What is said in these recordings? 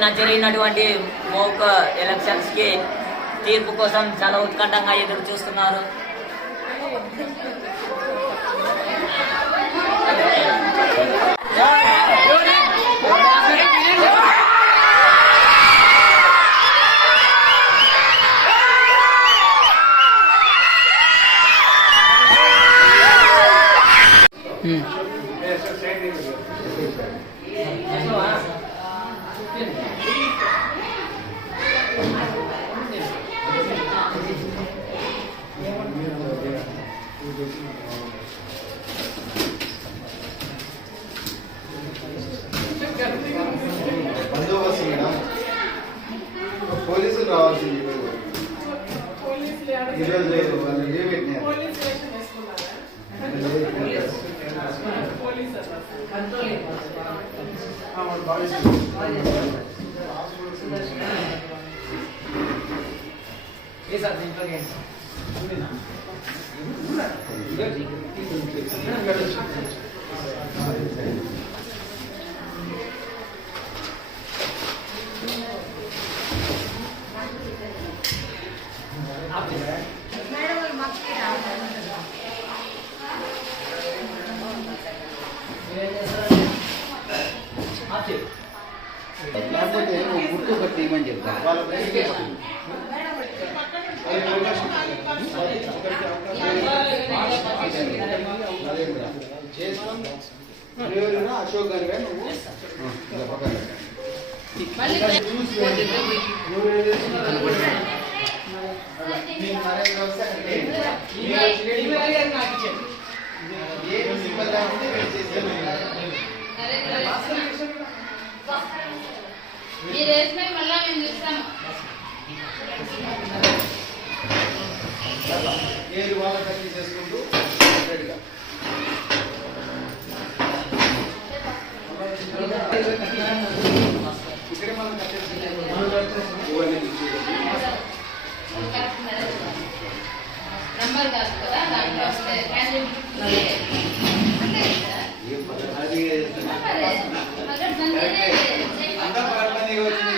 నిన్న జరిగినటువంటి మోక్ ఎలక్షన్స్కి తీర్పు కోసం చాలా ఉత్కంఠంగా ఎదురు చూస్తున్నారు. పోలీసులు రావాల్సింది ఈరోజు లేదు, వాళ్ళు లీవ్ పెట్టినారు. లేకపోతే గుర్తు ఒకటి ఏమని చెప్తాను వాళ్ళ అశోక్ గారు ఏడు వాళ్ళ కట్టి చేసుకుంటూ ఇక్కడ మనం అంతా పరపని వచ్చింది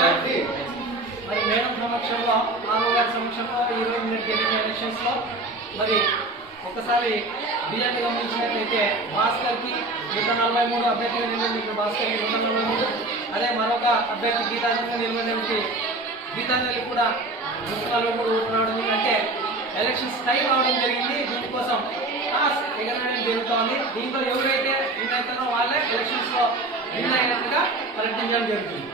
కాబట్టి మరి మేడం సమక్షంలో ఆమె గారి సమక్షంలో ఈరోజు జరిగిన ఎలక్షన్స్ లో మరి ఒకసారి బిజెపి గమనించినట్లయితే భాస్కర్కి 143 అభ్యర్థిగా నిలబడిన భాస్కర్కి 143, అదే మరొక అభ్యర్థి గీతాంజలిగా నిలబడినటువంటి గీతాంజలి కూడా 143 ఓట్లు రావడం అంటే ఎలక్షన్స్ టైం అవడం జరిగింది. దీనికోసం టాస్ ఎగరడం జరుగుతోంది. దీంట్లో ఎవరైతే విన్ అవుతారో వాళ్ళే ఎలక్షన్స్ లో విన్ అయినట్టుగా ప్రకటించడం జరుగుతుంది.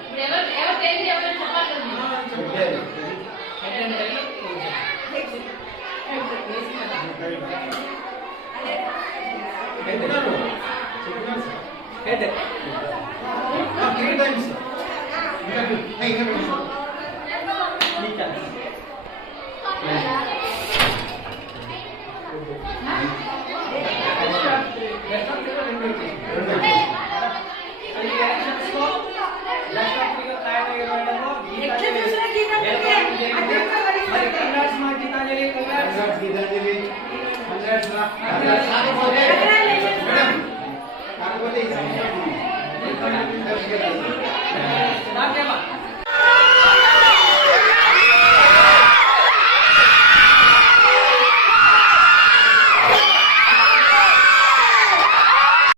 కాకపోతే ఈ సంవత్సరం నాకేమా